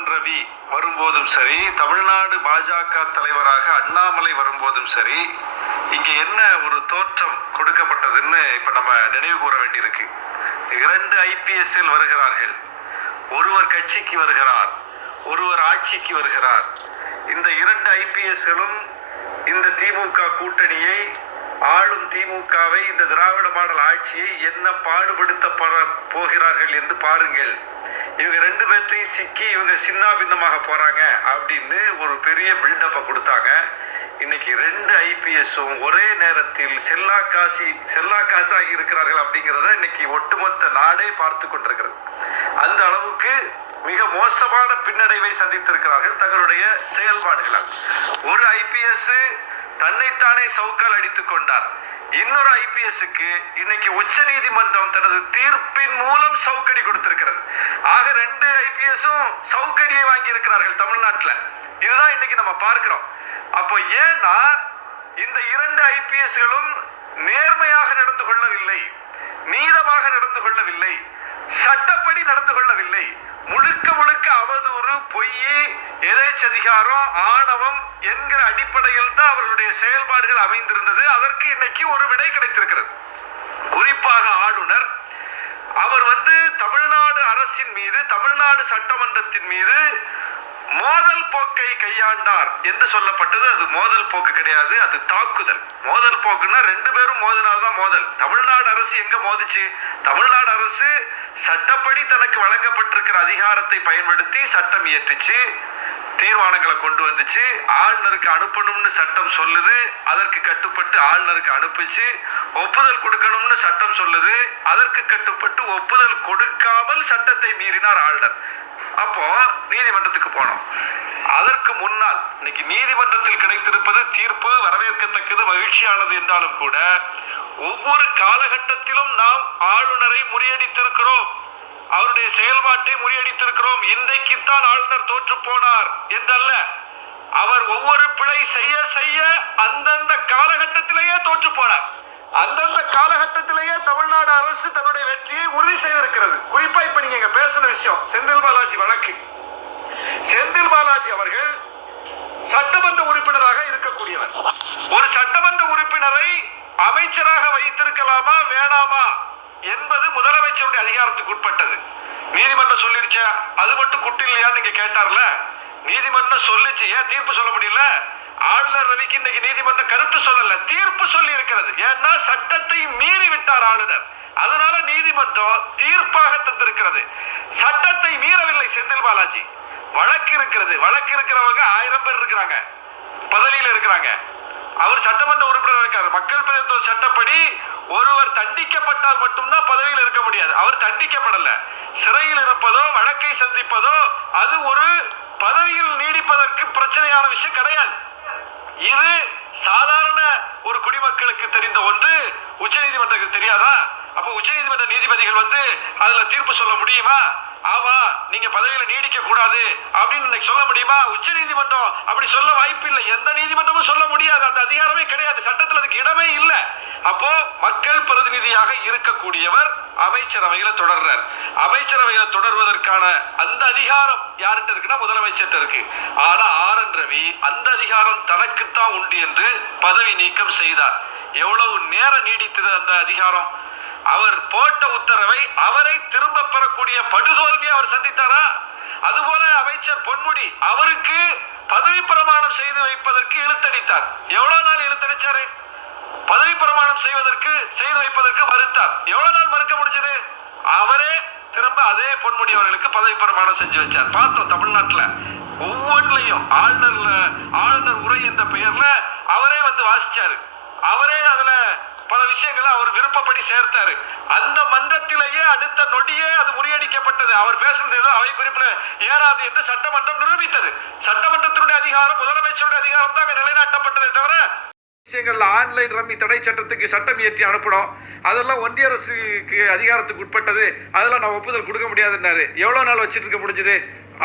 என் ரவி வரும்போதும் சரி, தமிழ்நாடு பாஜக தலைவராக அண்ணாமலை வரும்போதும் சரி, இங்க என்ன ஒரு தோற்றம் கொடுக்கப்பட்டதுன்னு இப்ப நம்ம நினைவு கூற வேண்டியிருக்கு. 2 IPSல் வருகிறார்கள். ஒருவர் கட்சிக்கு வருகிறார், ஒருவர் ஆட்சிக்கு வருகிறார். இந்த 2 IPSகளும் இந்த திமுக கூட்டணியை, ஆளும் திமுகவை, இந்த திராவிட மாடல் ஆட்சியை என்ன பாடுபடுத்த போகிறார்கள் என்று பாருங்கள். இவங்க 2 பேர்த்தையும் சிக்கி இவங்க சின்ன பின்னமாக போறாங்க அப்படின்னு ஒரு பெரிய பில்டப்பை கொடுத்தாங்க. இன்னைக்கு 2 IPSும் ஒரே நேரத்தில் செல்லா காசாகி இருக்கிறார்கள் அப்படிங்கிறத இன்னைக்கு ஒட்டுமொத்த நாடே பார்த்து கொண்டிருக்கிறது. அந்த அளவுக்கு மிக மோசமான பின்னடைவை சந்தித்திருக்கிறார்கள் தங்களுடைய செயல்பாடுகளால். ஒரு IPS தன்னைத்தானே சவுக்கால் அடித்துக் கொண்டார். இன்னொரு IPSக்கு இன்னைக்கு உச்ச நீதிமன்றம் தனது தீர்ப்பின் மூலம் சவுக்கடி கொடுத்திருக்கிறது. ஆக 2 IPSும் சவுக்கடியை வாங்கி இருக்கிறார்கள் தமிழ்நாட்டில். இதுதான் இன்னைக்கு நம்ம பார்க்கிறோம். அப்போ ஏன்னா இந்த 2 IPSகளும் நேர்மையாக நடந்து கொள்ளவில்லை, நீதமாக நடந்து கொள்ளவில்லை, சட்டப்படி நடந்து கொள்ளவில்லை. முழுக்க முழுக்க அவதூறு, பொய், எதேச்சதிகாரம், ஆணவம் என்கிற அடிப்படையில் தான் அவர்களுடைய செயல்பாடுகள் அமைந்திருந்தது. அதற்கு இன்னைக்கு ஒரு விடை கிடைத்திருக்கிறது. குறிப்பாக ஆளுநர் அவர் தமிழ்நாடு அரசின் மீது, தமிழ்நாடு சட்டமன்றத்தின் மீது மோதல் போக்கை கையாண்டார் என்று சொல்லப்பட்டது. அது மோதல் போக்கு கிடையாது, அது தாக்குதல். மோதல் போக்குன்னா 2 பேரும் மோதினால்தான் மோதல். தமிழ்நாடு அரசு எங்க மோதிச்சு? தமிழ்நாடு அரசு சட்டப்படி தனக்கு வழங்கப்பட்டிருக்கிற அதிகாரத்தை பயன்படுத்தி சட்டம் இயற்றுச்சு, தீர்மானங்களை கொண்டு வந்துச்சு. ஆளுநருக்கு அனுப்பணும்னு சட்டம் சொல்லுது, அதற்கு கட்டுப்பட்டு ஆளுநருக்கு அனுப்பிச்சு. ஒப்புதல் கொடுக்கணும்னு சட்டம் சொல்லுது, அதற்கு கட்டுப்பட்டு ஒப்புதல் கொடுக்காமல் சட்டத்தை மீறினார் ஆளுநர். அப்போ நீதிமன்றத்துக்கு போனோம். அதற்கு முன்னால் இன்னைக்கு நீதிமன்றத்தில் கிடைத்திருப்பது தீர்ப்பு வரவேற்கத்தக்கது, மகிழ்ச்சியானது என்றாலும் கூட ஒவ்வொரு காலகட்டத்திலும் நாம் ஆளுநரை முறியடித்திருக்கிறோம், அவருடைய செயல்பாட்டை முறியடித்திருக்கிறோம். இன்றைக்குத்தான் ஆளுநர் தோற்று போனார் என்றல்ல, அவர் ஒவ்வொரு பிழை செய்ய செய்ய அந்தந்த காலகட்டத்திலேயே தோற்று போனார். அந்தந்த காலகட்டத்திலேயே தமிழ்நாடு அரசு தன்னுடைய வெற்றியை உறுதி செய்திருக்கிறது. குறிப்பா இப்ப நீங்க பேசின விஷயம் செந்தில் பாலாஜி வழக்கு. செந்தில் பாலாஜி அவர்கள் சட்டமன்ற உறுப்பினராக இருக்கக்கூடியவர். ஒரு சட்டமன்ற உறுப்பினரை அமைச்சராக வைத்திருக்கலாமா வேணாமா என்பது முதலமைச்சருடைய அதிகாரத்துக்கு உட்பட்டது. நீதிமன்றம் சொல்லிருச்சா? அது மட்டும் குட்டு இல்லையான்னு நீங்க கேட்டார்ல, நீதிமன்றம் சொல்லிச்சு. ஏன் தீர்ப்பு சொல்ல முடியல? ஆளுநர் ரவிக்கு இன்னைக்கு நீதிமன்றம் கருத்து சொல்லல, தீர்ப்பு சொல்லி இருக்கிறது. ஏன்னா சட்டத்தை மீறி விட்டார் ஆளுநர். அதனால நீதிமன்றம் தீர்ப்பாக தந்திருக்கிறது. சட்டத்தை மீறவில்லை செந்தில் பாலாஜி. வழக்கு இருக்கிறது. வழக்கு இருக்கிறவங்க 1000 பேர் இருக்கிறாங்க, பதவியில் இருக்கிறாங்க. அவர் சட்டமன்ற உறுப்பினர் இருக்காரு. மக்கள் பிரதிநிதித்துவ சட்டப்படி ஒருவர் தண்டிக்கப்பட்டால் மட்டும்தான் பதவியில் இருக்க முடியாது. அவர் தண்டிக்கப்படல. சிறையில் இருப்பதோ வழக்கை சந்திப்பதோ அது ஒரு பதவியில் நீடிப்பதற்கு பிரச்சனையான விஷயம் கிடையாது. இது சாதாரண ஒரு குடிமக்களுக்கு தெரிந்த ஒன்று, உச்ச நீதிமன்றத்துக்கு தெரியாதா? அப்ப உச்ச நீதிமன்ற நீதிபதிகள் அதுல தீர்ப்பு சொல்ல முடியுமா? ஆமா, நீங்க பதவியில நீடிக்க கூடாது அப்படின்னு சொல்ல முடியுமா? உச்ச நீதிமன்றம் அப்படி சொல்ல வாய்ப்பு இல்லை. எந்த நீதிமன்றமும் சொல்ல முடியாது. அந்த அதிகாரமே கிடையாது. சட்டத்தில் அதுக்கு இடமே இல்லை. அப்போ மக்கள் பிரதிநிதியாக இருக்கக்கூடியவர் அமைச்சரவையில தொடர்றார். அமைச்சரவையில தொடர்வதற்கான அந்த அதிகாரம் யார்கிட்ட இருக்குன்னா முதலமைச்சர்கிட்ட இருக்கு. ஆனா RN ரவி அந்த அதிகாரம் தனக்குத்தான் உண்டு என்று பதவி நீக்கம் செய்தார். எவ்வளவு நேரம் நீடித்தது அந்த அதிகாரம்? அவர் போட்ட உத்தரவை அவரை திரும்ப பெறக்கூடிய படுதோல்வியை அவர் சந்தித்தாரா? அதுபோல அமைச்சர் பொன்முடி அவருக்கு பதவி பிரமாணம் செய்து வைப்பதற்கு இழுத்தடித்தார். எவ்வளவு நாள் இழுத்தடிச்சாரு? பதவி பிரமாணம் செய்து வைப்பதற்கு மறுத்தார். எவ்வளவு நாள் மறுக்க முடிஞ்சது? அவரே திரும்ப அதே பொன்முடி அவர்களுக்கு பதவி பிரமாணம் செஞ்சு வச்சார். பார்த்தோம் தமிழ்நாட்டுல ஒவ்வொன்றிலையும் ஆளுநர் உரை என்ற பெயர்ல அவரே வாசிச்சாரு. அவரே அதுல பல விஷயங்களை அவர் விருப்பப்படி சேர்த்தாரு. அந்த மன்றத்திலேயே அடுத்த நொடியே அது முறியடிக்கப்பட்டது. அவர் பேசுறது ஏதோ அவை குறிப்பில் ஏறாது என்று சட்டமன்றம் நிரூபித்தது. சட்டமன்றத்தினுடைய அதிகாரம் முதலமைச்சருடைய அதிகாரம் தான் நிலைநாட்டப்பட்டதை தவிர விஷயங்கள்ல ஆன்லைன் ரம்மி தடை சட்டத்துக்கு சட்டம் இயற்றி அனுப்பணும், அதெல்லாம் ஒன்றிய அரசுக்கு அதிகாரத்துக்கு உட்பட்டது, அதெல்லாம் நான் ஒப்புதல் கொடுக்க முடியாதுன்னாரு. எவ்வளவு நாள் வச்சுட்டு இருக்க முடிஞ்சது?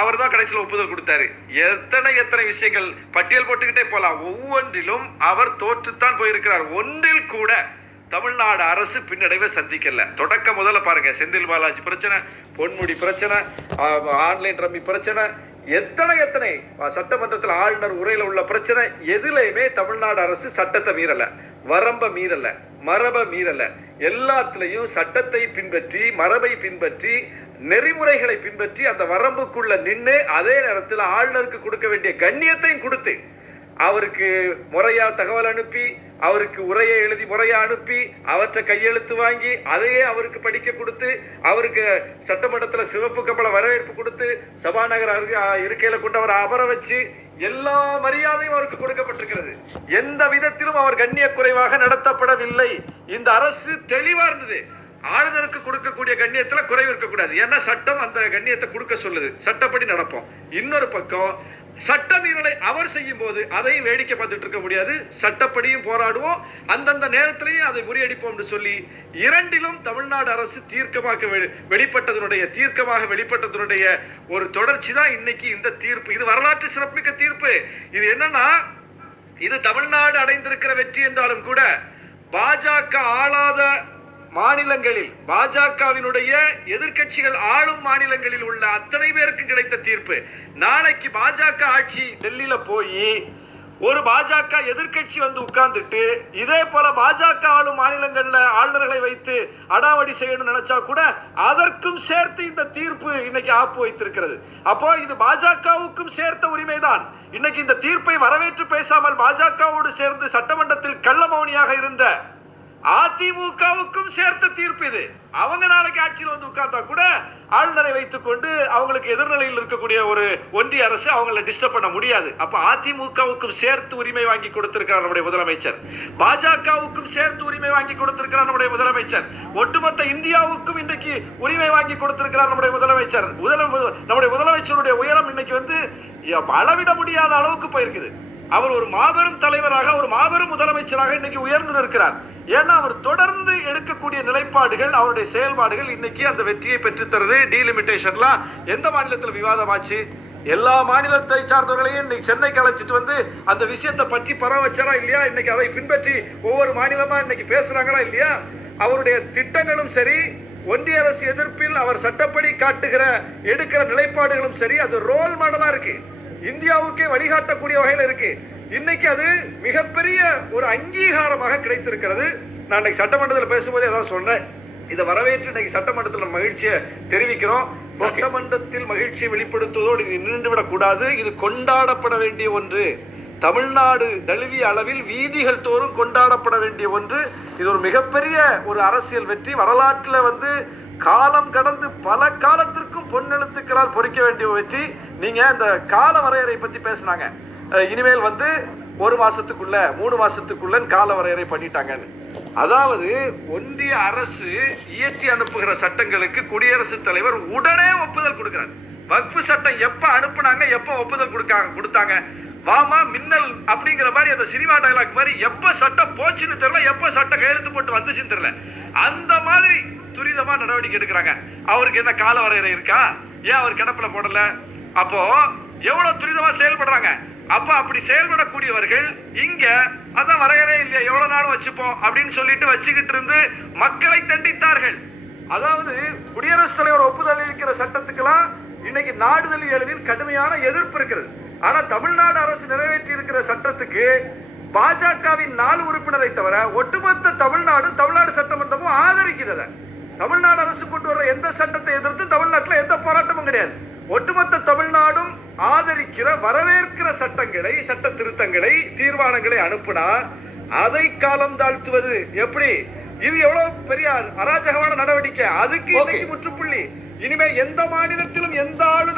அவர் தான் கடைசியில் ஒப்புதல் கொடுத்தாரு. எத்தனை விஷயங்கள் பட்டியல் போட்டுக்கிட்டே போலாம். ஒவ்வொன்றிலும் அவர் தோற்றுத்தான் போயிருக்கிறார். ஒன்றில் கூட தமிழ்நாடு அரசு பின்னடைவை சந்திக்கல. தொடக்க முதல்ல பாருங்க, செந்தில் பாலாஜி பிரச்சனை, பொன்முடி பிரச்சனை, ஆன்லைன் ரம்மி பிரச்சனை, எத்தனை சட்டமன்றத்தில் ஆளுநர் உரையில உள்ள பிரச்சனை எதுலையுமே தமிழ்நாடு அரசு சட்டத்தை மீறல, வரம்ப மீறல, மரபை மீறல. எல்லாத்துலயும் சட்டத்தை பின்பற்றி, மரபை பின்பற்றி, நெறிமுறைகளை பின்பற்றி அந்த வரம்புக்குள்ள நின்று அதே நேரத்தில் ஆளுநருக்கு கொடுக்க வேண்டிய கண்ணியத்தையும் கொடுத்து, அவருக்கு முறையா தகவல் அனுப்பி, அவருக்கு உரையை எழுதி முறையா அனுப்பி, அவற்றை கையெழுத்து வாங்கி அதையே அவருக்கு படிக்க கொடுத்து, அவருக்கு சட்டமன்றத்தில் சிவப்பு கம்பள வரவேற்பு கொடுத்து, சபாநகர் இருக்கையில கொண்டு அவர் அமர வச்சு எல்லா மரியாதையும் அவருக்கு கொடுக்கப்பட்டிருக்கிறது. எந்த விதத்திலும் அவர் கண்ணிய குறைவாக நடத்தப்படவில்லை. இந்த அரசு தெளிவா இருந்தது. ஆளுநருக்கு கொடுக்கக்கூடிய கண்ணியத்துல குறைவு இருக்கக்கூடாது. ஏன்னா சட்டம் அந்த கண்ணியத்தை கொடுக்க சொல்லுது. சட்டப்படி நடப்போம். இன்னொரு பக்கம் சட்டமீறலை அவர் செய்யும் போது அதையும் வேடிக்கை பார்த்துட்டு இருக்க முடியாது. சட்டப்படியும் போராடுவோம், அந்தந்த நேரத்திலேயே அதை முறியடிப்போம் சொல்லி இரண்டிலும் தமிழ்நாடு அரசு தீர்க்கமாக வெளிப்பட்டதனுடைய ஒரு தொடர்ச்சி தான் இன்னைக்கு இந்த தீர்ப்பு. இது வரலாற்று சிறப்புமிக்க தீர்ப்பு. இது என்னன்னா, இது தமிழ்நாடு அடைந்திருக்கிற வெற்றி என்றாலும் கூட பாஜக ஆளாத மாநிலங்களில், பாஜகவினுடைய எதிர்க்கட்சிகள் ஆளும் மாநிலங்களில் உள்ள அத்தனை பேருக்கு கிடைத்த தீர்ப்பு. நாளைக்கு பாஜக ஆட்சி டெல்லியில போய் ஒரு பாஜக எதிர்க்கட்சி வந்து உட்கார்ந்துட்டு இதே போல பாஜக ஆளும் மாநிலங்கள்ல ஆளுநர்களை வைத்து அடாவடி செய்யணும்னு நினைச்சா கூட அதற்கும் சேர்த்து இந்த தீர்ப்பு இன்னைக்கு ஆப்பு வைத்திருக்கிறது. அப்போ இது பாஜகவுக்கும் சேர்த்த உரிமைதான். இன்னைக்கு இந்த தீர்ப்பை வரவேற்று பேசாமல் பாஜகவோடு சேர்ந்து சட்டமன்றத்தில் கள்ளமௌனியாக இருந்த அதிமுகவுக்கும் சேர்த்த தீர்ப்பு இது. அவங்க நாளைக்கு ஆட்சியில் வந்து உட்கார்ந்தா கூட ஆளுநரை வைத்துக் கொண்டு அவங்களுக்கு எதிர்நிலையில் இருக்கக்கூடிய ஒரு ஒன்றிய அரசு அவங்களை டிஸ்டர்ப் பண்ண முடியாது. அப்ப அதிமுகவுக்கும் சேர்த்து உரிமை வாங்கி கொடுத்திருக்கிறார் நம்முடைய முதலமைச்சர். பாஜகவுக்கும் சேர்த்து உரிமை வாங்கி கொடுத்திருக்கிறார் நம்முடைய முதலமைச்சர். ஒட்டுமொத்த இந்தியாவுக்கும் இன்றைக்கு உரிமை வாங்கி கொடுத்திருக்கிறார் நம்முடைய முதலமைச்சர். நம்முடைய முதலமைச்சருடைய உயரம் இன்னைக்கு வந்து அளவிட முடியாத அளவுக்கு போயிருக்குது. அவர் ஒரு மாபெரும் தலைவராக, ஒரு மாபெரும் முதலமைச்சராக இன்னைக்கு உயர்ந்து நிற்கிறார். ஏன்னா அவர் தொடர்ந்து எடுக்கக்கூடிய நிலைப்பாடுகள், அவருடைய செயல்பாடுகள் இன்னைக்கு அந்த வெற்றியை பெற்றுத்தருது. டீலிமிட்டேஷன்லாம் எந்த மாநிலத்தில் விவாதமாச்சு? எல்லா மாநிலத்தை சார்ந்தவர்களையும் இன்னைக்கு சென்னைக்கு அழைச்சிட்டு வந்து அந்த விஷயத்தை பற்றி பரவ வச்சாரா இல்லையா? இன்னைக்கு அதை பின்பற்றி ஒவ்வொரு மாநிலமா இன்னைக்கு பேசுறாங்களா இல்லையா? அவருடைய திட்டங்களும் சரி, ஒன்றிய அரசு எதிர்ப்பில் அவர் சட்டப்படி எடுக்கிற நிலைப்பாடுகளும் சரி, அது ரோல் மாடலா இருக்கு. இந்தியாவுக்கே வழிகாட்டக்கூடிய வகையில் இருக்கு. இன்னைக்கு அது மிகப்பெரிய ஒரு அங்கீகாரமாக கிடைத்திருக்கிறது. நான் இன்னைக்கு சட்டமன்றத்தில் பேசும்போது ஏதாவது சொன்னேன். இதை வரவேற்று இன்னைக்கு சட்டமன்றத்தில் மகிழ்ச்சியை தெரிவிக்கிறோம். சட்டமன்றத்தில் மகிழ்ச்சியை வெளிப்படுத்துவதோடு நின்றுவிடக் கூடாது. இது கொண்டாடப்பட வேண்டிய ஒன்று. தமிழ்நாடு தழுவிய அளவில் வீதிகள் தோறும் கொண்டாடப்பட வேண்டிய ஒன்று. இது ஒரு மிகப்பெரிய ஒரு அரசியல் வெற்றி. வரலாற்றில் வந்து காலம் கடந்து பல காலத்திற்கும் பொன்னெழுத்துக்களால் பொறிக்க வேண்டிய வெற்றி. நீங்க இந்த கால வரையறை பத்தி பேசினாங்க. இனிமேல் வந்து 1 மாசத்துக்குள்ள 3 மாசத்துக்குள்ள கால வரையறை பண்ணிட்டாங்கன்னு. அதாவது ஒன்றிய அரசு இயற்றி அனுப்புகிற சட்டங்களுக்கு குடியரசுத் தலைவர் உடனே ஒப்புதல் கொடுக்கிறார். வக்ஃபு சட்டம் எப்ப அனுப்புனாங்க, எப்ப ஒப்புதல் கொடுத்தாங்க? வாமா மின்னல் அப்படிங்கிற மாதிரி அந்த சினிமா டயலாக் மாதிரி எப்ப சட்டம் போச்சுன்னு தெரியல, எப்ப சட்டம் கையெழுத்து போட்டு வந்துச்சுன்னு தெரியல. அந்த மாதிரி துரிதமா நடவடிக்கை எடுக்கிறாங்க. அவருக்கு என்ன கால வரையறை இருக்கா? ஏன் அவர் கிடப்பில போடல? அப்போ எவ்வளவு துரிதமா செயல்படுறாங்க. அப்ப அப்படி செயல்படக்கூடியவர்கள் இங்க அதான் வரையறை இல்லையா, எவ்வளவு நாளும் வச்சுப்போம் அப்படின்னு சொல்லிட்டு வச்சுக்கிட்டு இருந்து மக்களை தண்டித்தார்கள். அதாவது குடியரசுத் தலைவர் ஒப்புதல் அளிக்கிற சட்டத்துக்கெல்லாம் இன்னைக்கு நாடு தழுவிய அளவில் கடுமையான எதிர்ப்பு இருக்கிறது. ஆனா தமிழ்நாடு அரசு நிறைவேற்றி இருக்கிற சட்டத்துக்கு பாஜகவின் 4 உறுப்பினரை தவிர ஒட்டுமொத்த தமிழ்நாடு சட்டமன்றமும் ஆதரிக்கிறது. தமிழ்நாடு அரசு கொண்டு வர எந்த சட்டத்தை எதிர்த்து தமிழ்நாட்டில் எந்த போராட்டமும் கிடையாது. ஒட்டுமொத்த தமிழ்நாடும் ஆதரிக்கிற, வரவேற்கிற சட்டங்களை, சட்ட திருத்தங்களை, தீர்மானங்களை அனுப்புனா அதை காலம் தாழ்த்துவது எப்படி? இது எவ்வளவு பெரிய அராஜகமான நடவடிக்கை. அதுக்கு முற்றுப்புள்ளி. இனிமே எந்த மாநிலத்திலும் எந்த ஆளுநர்